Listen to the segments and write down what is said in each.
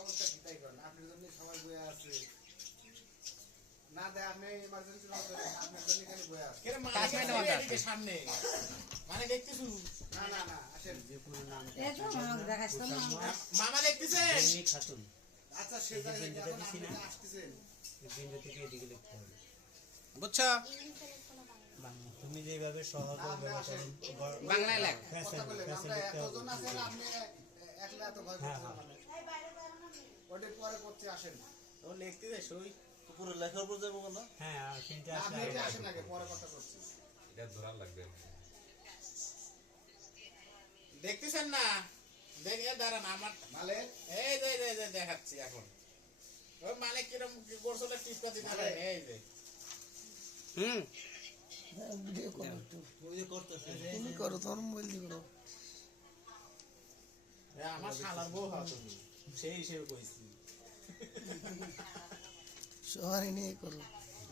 অবস্থা কি? তাই করেন আপনার জন্য সবাই বয়ে আছে। না দেয় আপনি ইমার্জেন্সি আপনার জন্য বয়ে আছে সামনে। মানে দেখতেছু না আসেন। মামা দেখতেছেন? খাতুন। আচ্ছা সে আসতেছেন। থেকে এদিকে লিখতে হবে। বুঝছ? তুমি যেভাবে সহজ বাংলায় লেখ। আমরা এতজন হ্যাঁ, মানে ওটার পরে করতে আসেন ও লিখতেছে সই? পুরো লেখার উপর যাব না হ্যাঁ আর তিনটা আপনি এটা আসেন আগে পরে কথা করছি এটা ধরা লাগবে। দেখতেছেন না? দেখে দাঁড়ান আমার মালে। এই যে এই যে, দেখাচ্ছি এখন। ওই মালিক কিরম দিতে পারেন এই যে। হুম? ভিডিও করো একটু। করতেছে। তুমি করো তোমার মোবাইল দিয়ে করো। আমার শালার বউ হওয়া তুমি। সেই হিসেবে কইছি। সবারই নিয়ে করো।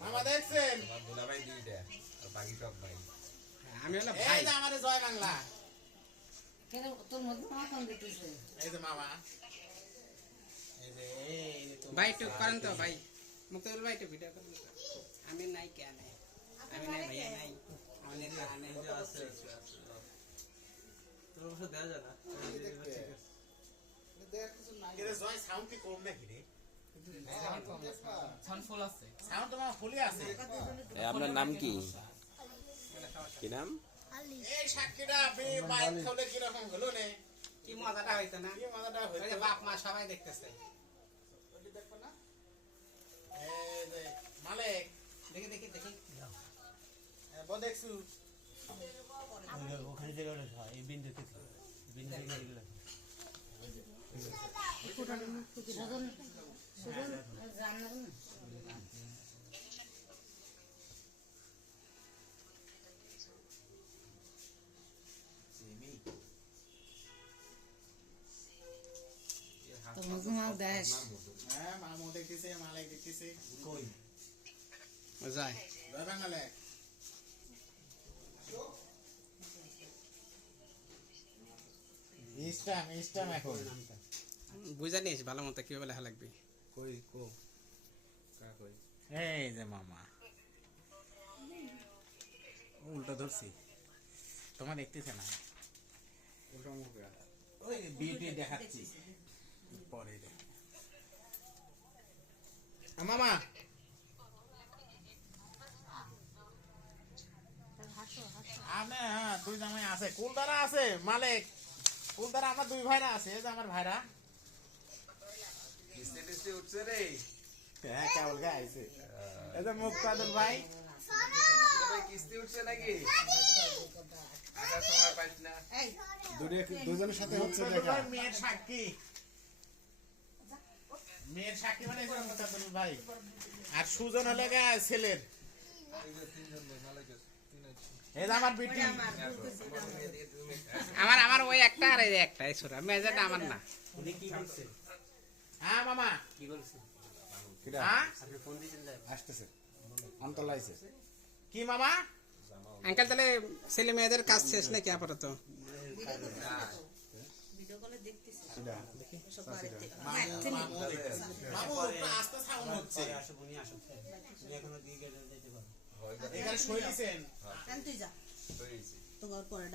মামা দেখছেন? আমার দুলাভাই দুইটা আর বাকি সব ভাই। আমি হলো ভাই। যে আমাদের জয় বাংলা কেন তোর মধ্যে দিতেছে এই যে মামা। এই যে এই যে তোমার ভাই একটু করেন তো ভাই। মুক্তবুল ভাই একটু ভিডিও করেন। আমি নাই কে নাই আমি নাই ভাইয়া নাই। আমি নাই আছে। তোর অবশ্য দেওয়া যায় না। দেখ কিছু নাই কিন্তু জয় সাউন্ড কি কম নাকি রে? দেখবা সাউন্ড তোমার ফুলি আছে। আপনার নাম কি? কি নাম? এই সাক্ষীটা আপনি মাইক খোলে কীরকম হলো নে? কি মজাটা হইতো না? কি মজাটা হইতো? বাপ মা সবাই দেখতেছে। ওটা দেখবা না এই যে মালিক। দেখি দেখি দেখি। ওখানে এই বিন্দু থেকে বিন্দু থেকে এদিকে লেখা সুজন সুজন জানার না তোর মধ্যে মাল দেশ হ্যাঁ মামু দেখতেছে মালিক দেখতেছে কই যায় জয় বাংলা ইস্টাম ইস্টাম এখন বুঝা নিস ভালো মতো কীভাবে লেখা লাগবে? কই কো? কা কই? এই যে মামা। উল্টো ধরছি। তোমার দেখতেছে না? ওটা মুখে ওই বিউটি দেখাচ্ছি। পরে মামা! হ্যাঁ দুই জামাই আছে। কুলদারা আছে মালিক। কুলদারা আমার দুই ভাইরা আছে এই যে আমার ভাইরা। কিস্তি উঠছে রে। হ্যাঁ কেবল গে আইছে এই যে মুক্তাদুল ভাই। কিস্তি উঠছে নাকি? আসার সময় পাইছ না। দুজনের সাথে হচ্ছে দেখা? মেয়ের সাক্ষী। মেয়ের সাক্ষী মানে মুক্তাদুল ভাই। আর সুজন হলে গে ছেলের। এই যে আমার বিটি। আমার আমার। ওই একটা আর এই একটা এই ছোট। মেজাটা আমার না। উনি কি হ্যাঁ মামা। কি বলছে হ্যাঁ? আপনি ফোন দিয়েছেন আসতেছে। আমতলা আইছে। কি মামা? আঙ্কেল তাহলে ছেলে মেয়েদের কাজ শেষ নাকি আপাতত? ভিডিও কলে দেখতেছি সেটা সব বাড়িতে মামু দেখতেছে। মামু একটু আস্তে সাউন্ড হচ্ছে। পরে আসো উনি আসুন উনি এখনও দিয়ে গেলে যেতে পারো এখানে সই দিছেন তুই যা হয়েছে তোমার পরে